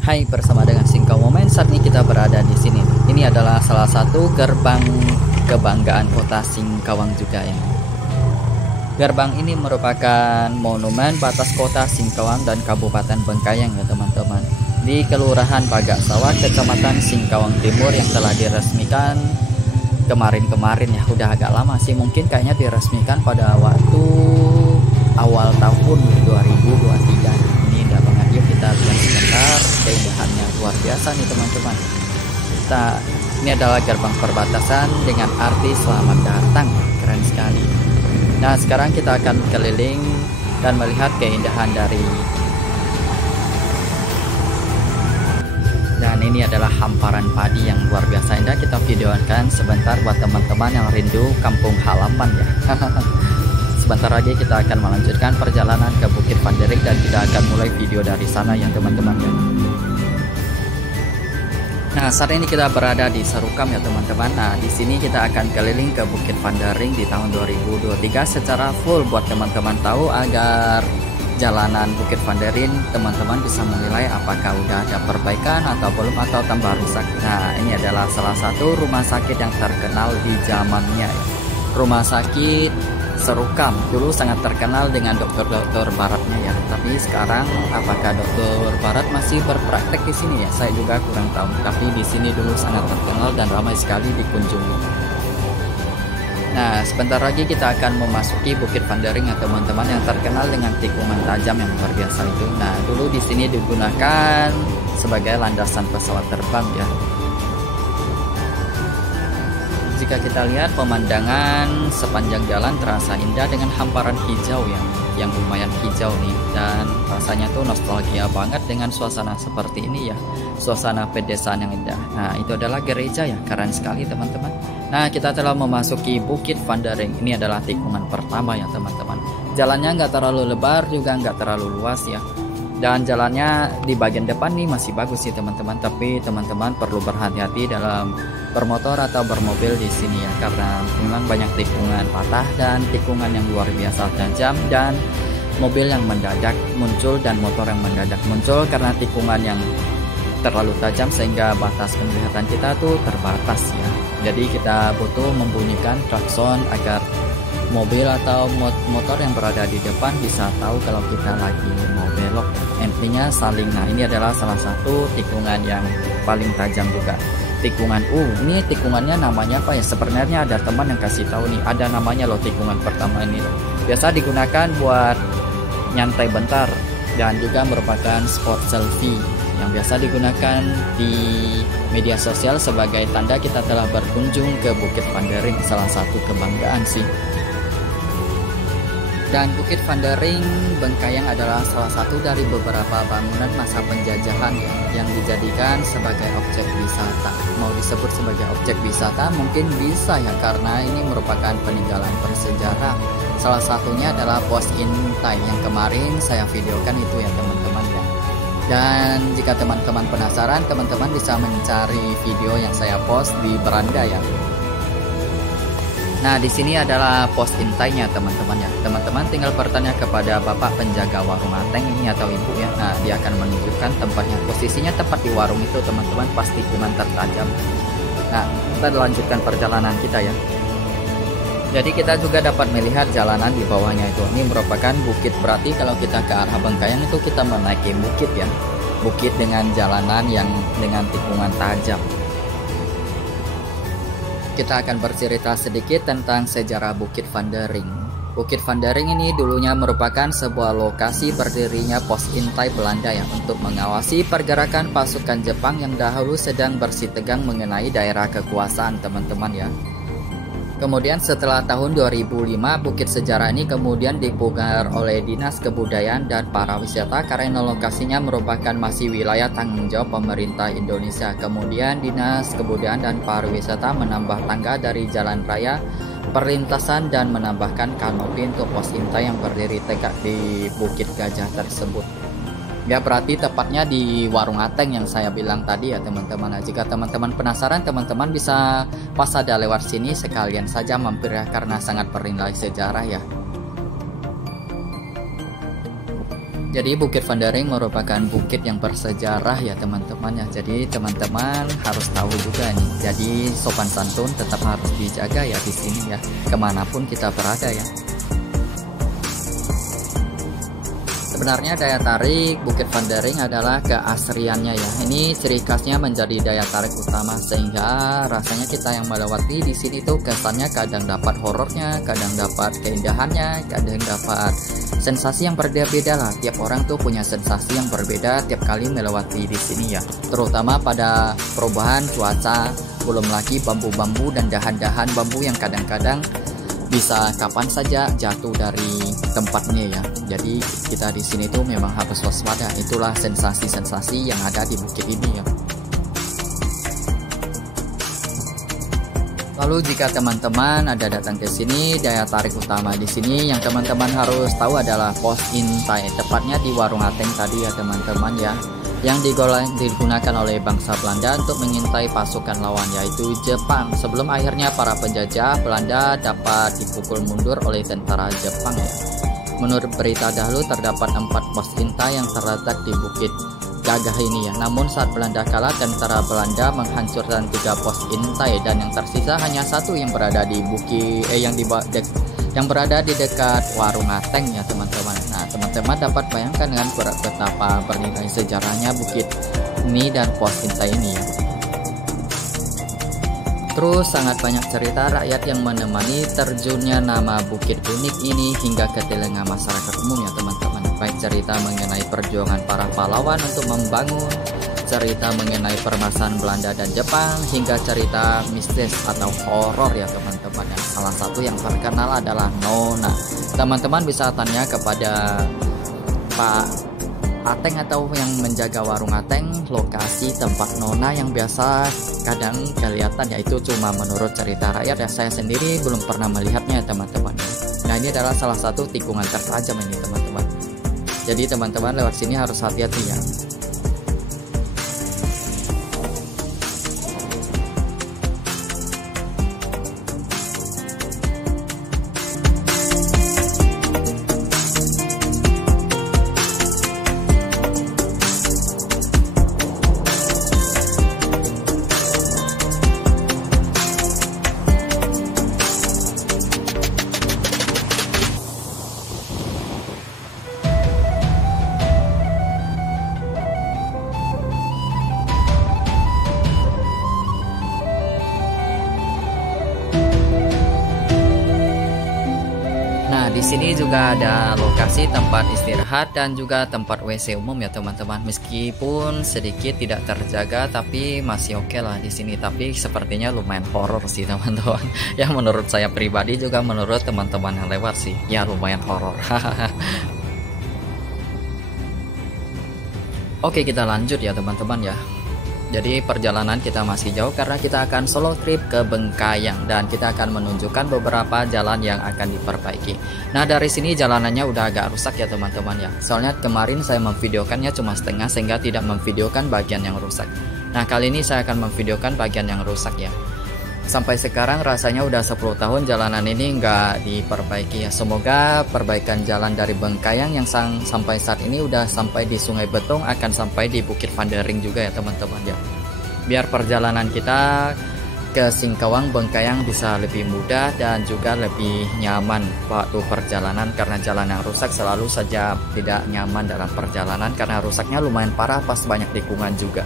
Hai, bersama dengan Singkau Momen. Saat ini kita berada di sini. Ini adalah salah satu gerbang kebanggaan kota Singkawang juga ya. Gerbang ini merupakan monumen batas kota Singkawang dan Kabupaten Bengkayang ya teman-teman. Di Kelurahan Bagak Sawah, Kecamatan Singkawang Timur yang telah diresmikan kemarin-kemarin ya. Udah agak lama sih, mungkin kayaknya diresmikan pada waktu awal tahun 2023. Yuk kita lihat sebentar keindahannya, luar biasa nih teman-teman. Ini adalah gerbang perbatasan dengan arti selamat datang, keren sekali. Nah sekarang kita akan keliling dan melihat keindahan dan ini adalah hamparan padi yang luar biasa indah. Kita videokan sebentar buat teman-teman yang rindu kampung halaman ya. Sebentar lagi kita akan melanjutkan perjalanan ke Bukit Vanderik dan kita akan mulai video dari sana ya teman-teman ya. Nah saat ini kita berada di Serukam ya teman-teman. Nah di sini kita akan keliling ke Bukit Vanderik di tahun 2023 secara full buat teman-teman tahu, agar jalanan Bukit Vanderik teman-teman bisa menilai apakah udah ada perbaikan atau belum atau tambah rusak. Nah ini adalah salah satu rumah sakit yang terkenal di zamannya ya. Rumah sakit Serukam dulu sangat terkenal dengan dokter-dokter baratnya ya. Tapi sekarang apakah dokter barat masih berpraktek di sini ya? Saya juga kurang tahu. Tapi di sini dulu sangat terkenal dan ramai sekali dikunjungi. Nah, sebentar lagi kita akan memasuki Bukit Vanderik ya teman-teman, yang terkenal dengan tikungan tajam yang luar biasa itu. Nah, dulu di sini digunakan sebagai landasan pesawat terbang ya. Jika kita lihat pemandangan sepanjang jalan terasa indah dengan hamparan hijau yang lumayan hijau nih, dan rasanya tuh nostalgia banget dengan suasana seperti ini ya, suasana pedesaan yang indah. Nah itu adalah gereja ya, keren sekali teman-teman. Nah kita telah memasuki Bukit Vanderik. Ini adalah tikungan pertama ya teman-teman. Jalannya nggak terlalu lebar juga nggak terlalu luas ya. Dan jalannya di bagian depan nih masih bagus sih teman-teman, tapi teman-teman perlu berhati-hati dalam bermotor atau bermobil di sini ya, karena memang banyak tikungan patah dan tikungan yang luar biasa tajam, dan mobil yang mendadak muncul dan motor yang mendadak muncul karena tikungan yang terlalu tajam sehingga batas penglihatan kita tuh terbatas ya. Jadi kita butuh membunyikan klakson agar mobil atau motor yang berada di depan bisa tahu kalau kita lagi mau belok. Intinya saling. Nah ini adalah salah satu tikungan yang paling tajam juga, tikungan ini tikungannya namanya apa ya, sebenarnya ada teman yang kasih tahu nih, ada namanya loh tikungan pertama ini loh. Biasa digunakan buat nyantai bentar dan juga merupakan spot selfie yang biasa digunakan di media sosial sebagai tanda kita telah berkunjung ke Bukit Vanderik, salah satu kebanggaan sih. Dan Bukit Vanderik Bengkayang adalah salah satu dari beberapa bangunan masa penjajahan yang dijadikan sebagai objek wisata. Mau disebut sebagai objek wisata mungkin bisa ya, karena ini merupakan peninggalan bersejarah. Salah satunya adalah pos intai yang kemarin saya videokan itu ya teman-teman ya. Dan jika teman-teman penasaran, teman-teman bisa mencari video yang saya post di beranda ya. Nah, di sini adalah pos intainya teman-teman ya. Teman-teman tinggal bertanya kepada bapak penjaga warung ateng ini atau ibu ya. Nah, dia akan menunjukkan tempatnya. Posisinya tepat di warung itu teman-teman, pas tikungan tertajam. Nah, kita lanjutkan perjalanan kita ya. Jadi kita juga dapat melihat jalanan di bawahnya itu. Ini merupakan bukit, berarti kalau kita ke arah Bengkayang itu kita menaiki bukit ya. Bukit dengan jalanan yang dengan tikungan tajam. Kita akan bercerita sedikit tentang sejarah Bukit Vanderik. Bukit Vanderik ini dulunya merupakan sebuah lokasi berdirinya pos intai Belanda ya, untuk mengawasi pergerakan pasukan Jepang yang dahulu sedang bersitegang mengenai daerah kekuasaan teman-teman ya. Kemudian setelah tahun 2005, bukit sejarah ini kemudian dipugar oleh Dinas Kebudayaan dan Pariwisata karena lokasinya merupakan masih wilayah tanggung jawab pemerintah Indonesia. Kemudian Dinas Kebudayaan dan Pariwisata menambah tangga dari jalan raya perlintasan dan menambahkan kanopi untuk pos intai yang berdiri tegak di Bukit Gajah tersebut. Ya berarti tepatnya di warung ateng yang saya bilang tadi ya teman-teman. Nah, jika teman-teman penasaran, teman-teman bisa pas ada lewat sini sekalian saja mampir ya, karena sangat bernilai sejarah ya. Jadi Bukit Vandaring merupakan bukit yang bersejarah ya teman-teman ya. Jadi teman-teman harus tahu juga nih. Jadi sopan santun tetap harus dijaga ya di sini ya. Kemanapun kita berada ya. Sebenarnya daya tarik Bukit Vandaring adalah keasriannya ya. Ini ciri khasnya menjadi daya tarik utama sehingga rasanya kita yang melewati di sini tuh kesannya kadang dapat horornya, kadang dapat keindahannya, kadang dapat sensasi yang berbeda-beda lah. Tiap orang tuh punya sensasi yang berbeda tiap kali melewati di sini ya. Terutama pada perubahan cuaca, belum lagi bambu-bambu dan dahan-dahan bambu yang kadang-kadang bisa kapan saja jatuh dari tempatnya ya. Jadi kita di sini tuh memang harus waspada. Itulah sensasi-sensasi yang ada di bukit ini ya. Lalu jika teman-teman ada datang ke sini, daya tarik utama di sini yang teman-teman harus tahu adalah pos intai, tepatnya di Warung Ateng tadi ya teman-teman ya, yang digunakan oleh bangsa Belanda untuk mengintai pasukan lawan yaitu Jepang sebelum akhirnya para penjajah Belanda dapat dipukul mundur oleh tentara Jepang ya. Menurut berita dahulu terdapat 4 pos intai yang terletak di Bukit Gagah ini ya. Namun saat Belanda kalah, tentara Belanda menghancurkan 3 pos intai dan yang tersisa hanya 1 yang berada di yang berada di dekat Warung Ateng ya teman-teman. Nah teman-teman dapat bayangkan dengan betapa bernilai sejarahnya bukit ini dan pos intai ini ya. Terus sangat banyak cerita rakyat yang menemani terjunnya nama bukit unik ini hingga ke telinga masyarakat umum ya teman-teman. Baik cerita mengenai perjuangan para pahlawan untuk membangun, cerita mengenai permasalahan Belanda dan Jepang, hingga cerita mistis atau horor ya teman-teman. Yang salah satu yang terkenal adalah Nona. Teman-teman bisa tanya kepada Pak Ateng atau yang menjaga Warung Ateng lokasi tempat Nona yang biasa kadang kelihatan, yaitu cuma menurut cerita rakyat ya. Saya sendiri belum pernah melihatnya teman-teman. Nah ini adalah salah satu tikungan tertajam ini teman-teman. Jadi teman-teman lewat sini harus hati-hati ya. Di sini juga ada lokasi tempat istirahat dan juga tempat WC umum ya teman-teman. Meskipun sedikit tidak terjaga tapi masih oke lah di sini. Tapi sepertinya lumayan horor sih teman-teman. Ya menurut saya pribadi juga menurut teman-teman yang lewat sih ya lumayan horor. Oke kita lanjut ya teman-teman ya. Jadi perjalanan kita masih jauh karena kita akan solo trip ke Bengkayang dan kita akan menunjukkan beberapa jalan yang akan diperbaiki. Nah dari sini jalanannya udah agak rusak ya teman-teman ya. Soalnya kemarin saya memvideokannya cuma setengah sehingga tidak memvideokan bagian yang rusak. Nah kali ini saya akan memvideokan bagian yang rusak ya. Sampai sekarang rasanya udah 10 tahun jalanan ini nggak diperbaiki ya. Semoga perbaikan jalan dari Bengkayang yang sampai saat ini udah sampai di Sungai Betong akan sampai di Bukit Vandaring juga ya teman-teman ya. Biar perjalanan kita ke Singkawang Bengkayang bisa lebih mudah dan juga lebih nyaman waktu perjalanan, karena jalan yang rusak selalu saja tidak nyaman dalam perjalanan karena rusaknya lumayan parah pas banyak tikungan juga.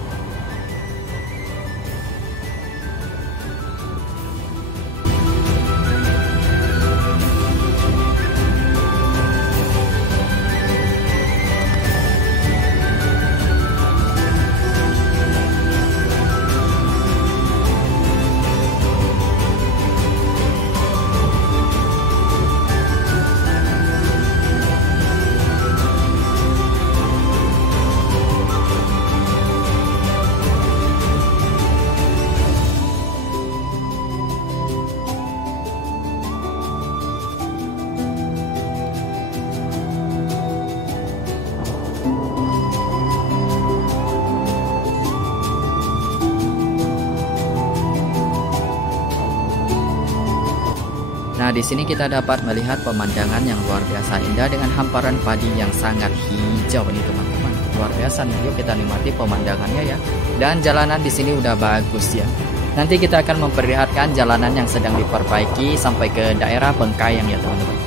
Nah, di sini kita dapat melihat pemandangan yang luar biasa indah dengan hamparan padi yang sangat hijau ini teman-teman. Luar biasa nih, yuk kita nikmati pemandangannya ya. Dan jalanan di sini udah bagus ya. Nanti kita akan memperlihatkan jalanan yang sedang diperbaiki sampai ke daerah Bengkayang ya teman-teman.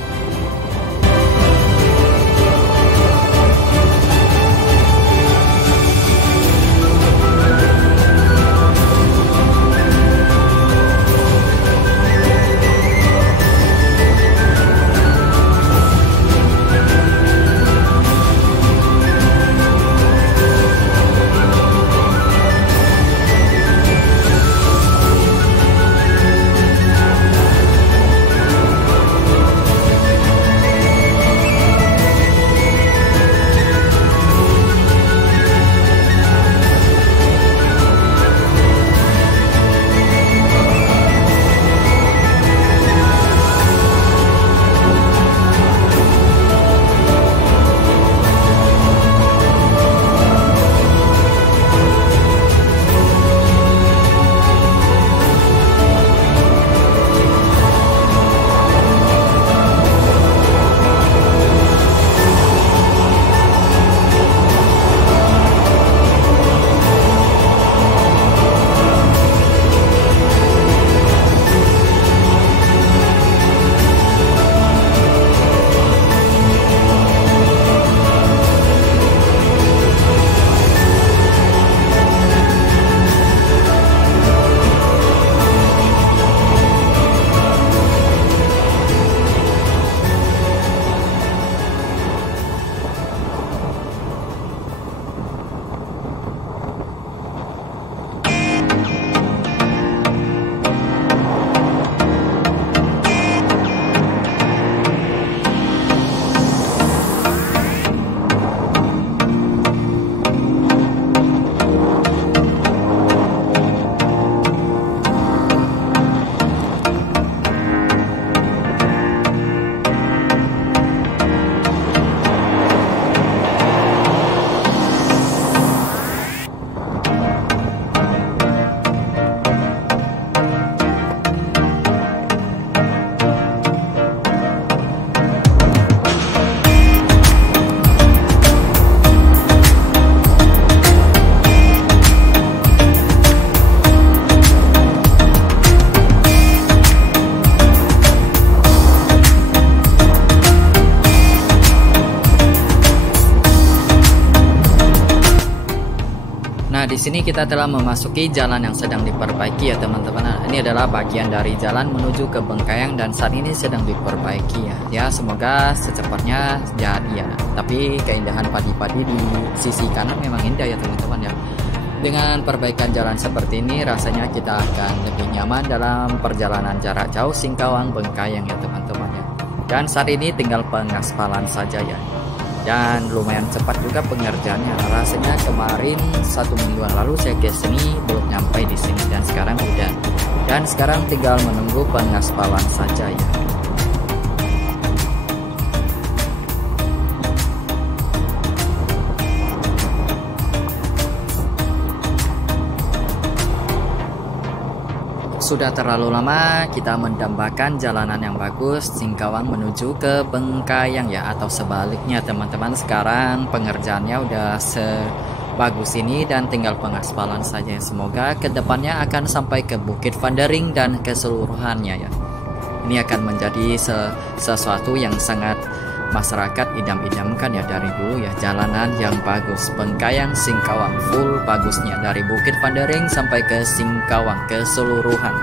Nah, di sini kita telah memasuki jalan yang sedang diperbaiki ya teman-teman. Nah, ini adalah bagian dari jalan menuju ke Bengkayang dan saat ini sedang diperbaiki ya. Ya, semoga secepatnya jadi ya. Tapi keindahan padi-padi di sisi kanan memang indah ya teman-teman ya. Dengan perbaikan jalan seperti ini rasanya kita akan lebih nyaman dalam perjalanan jarak jauh Singkawang Bengkayang ya teman-teman ya. Dan saat ini tinggal pengaspalan saja ya. Dan lumayan cepat juga pengerjaannya. Rasanya kemarin 1 mingguan lalu saya ke sini belum nyampe di sini dan sekarang udah. Dan sekarang tinggal menunggu pengaspalan saja ya. Sudah terlalu lama kita mendambakan jalanan yang bagus Singkawang menuju ke Bengkayang ya, atau sebaliknya teman-teman. Sekarang pengerjaannya udah sebagus ini dan tinggal pengaspalan saja. Semoga kedepannya akan sampai ke Bukit Vandering dan keseluruhannya ya. Ini akan menjadi sesuatu yang sangat masyarakat idam-idamkan ya dari dulu ya, jalanan yang bagus. Bengkayang Singkawang full bagusnya dari Bukit Vandering sampai ke Singkawang keseluruhan.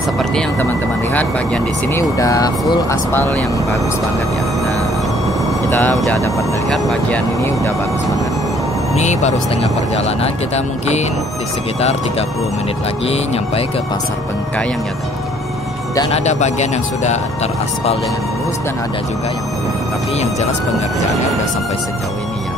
Seperti yang teman-teman lihat, bagian di sini udah full aspal yang bagus banget ya. Nah, kita udah dapat melihat bagian ini udah bagus banget. Ini baru setengah perjalanan, kita mungkin di sekitar 30 menit lagi nyampe ke Pasar Bengkayang ya teman-teman. Dan ada bagian yang sudah teraspal dengan mulus dan ada juga yang belum. Tapi yang jelas pengerjaannya udah sampai sejauh ini ya.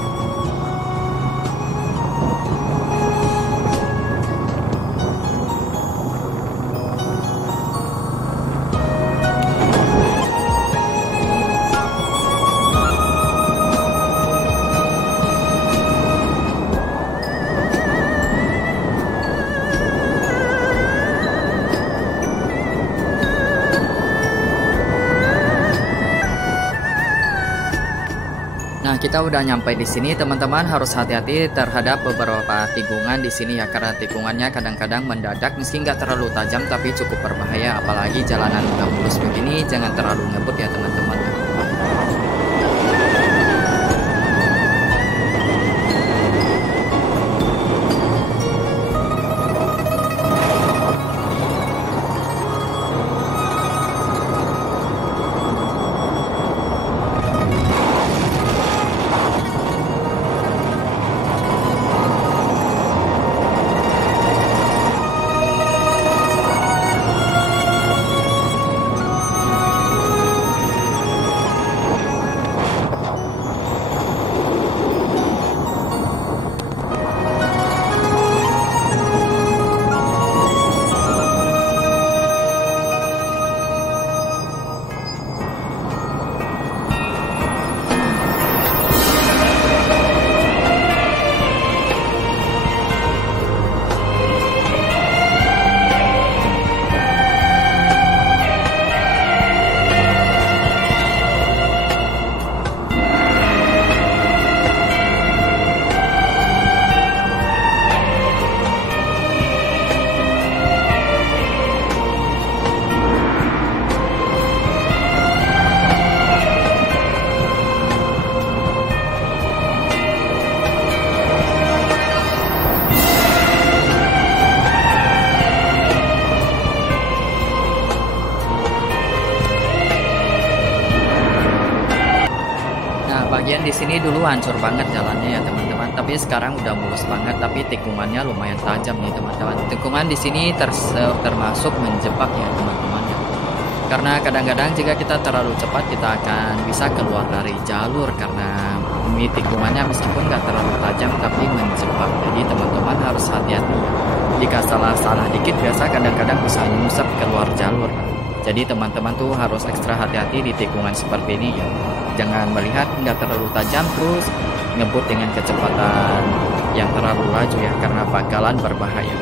kita udah nyampe di sini, teman-teman harus hati-hati terhadap beberapa tikungan di sini ya, karena tikungannya kadang-kadang mendadak meski nggak terlalu tajam tapi cukup berbahaya, apalagi jalanan udah mulus begini, jangan terlalu ngebut ya teman-teman. Bagian di sini dulu hancur banget jalannya ya teman-teman, tapi sekarang udah mulus banget, tapi tikungannya lumayan tajam nih teman-teman. Tikungan di sini termasuk menjebak ya teman-teman ya. Karena kadang-kadang jika kita terlalu cepat kita akan bisa keluar dari jalur karena ini tikungannya meskipun nggak terlalu tajam tapi menjebak. Jadi teman-teman harus hati-hati. Jika salah-salah dikit biasa kadang-kadang bisa nyungsep keluar jalur. Jadi teman-teman tuh harus ekstra hati-hati di tikungan seperti ini ya. Jangan melihat nggak terlalu tajam terus ngebut dengan kecepatan yang terlalu laju ya, karena bakalan berbahaya.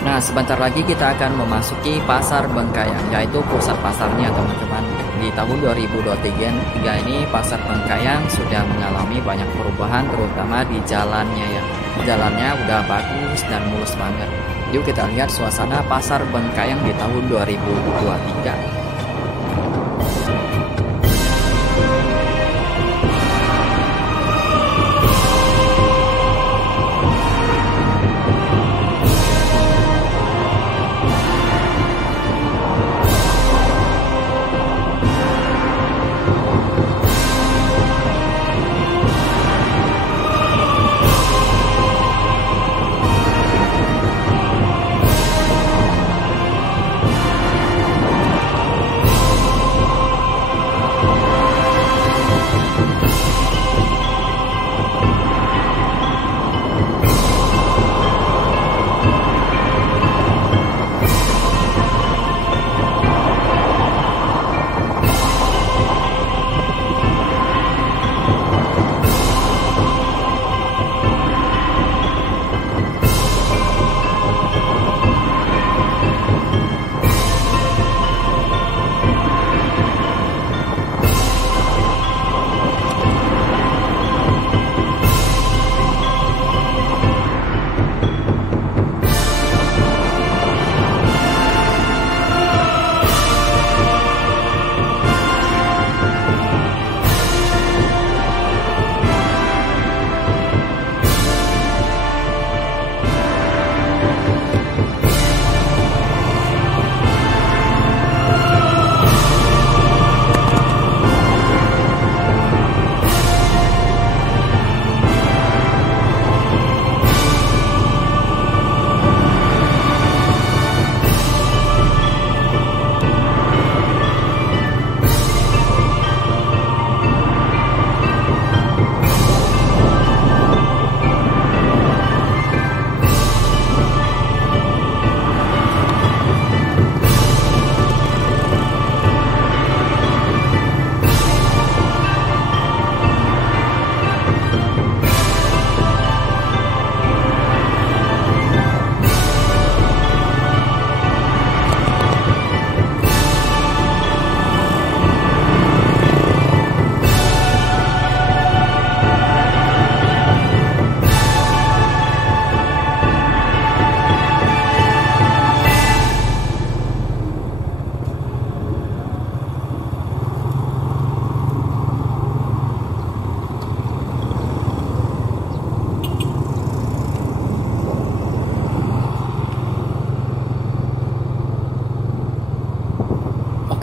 Nah, sebentar lagi kita akan memasuki Pasar Bengkayang, yaitu pusat pasarnya teman-teman. Di tahun 2023 ini Pasar Bengkayang sudah mengalami banyak perubahan, terutama di jalannya ya. Jalannya udah bagus dan mulus banget. Yuk kita lihat suasana Pasar Bengkayang di tahun 2023.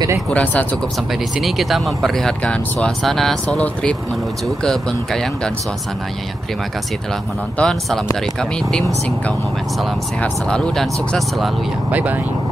Oke deh, kurasa cukup sampai di sini kita memperlihatkan suasana solo trip menuju ke Bengkayang dan suasananya ya. Terima kasih telah menonton. Salam dari kami tim Singkau Moment. Salam sehat selalu dan sukses selalu ya. Bye bye.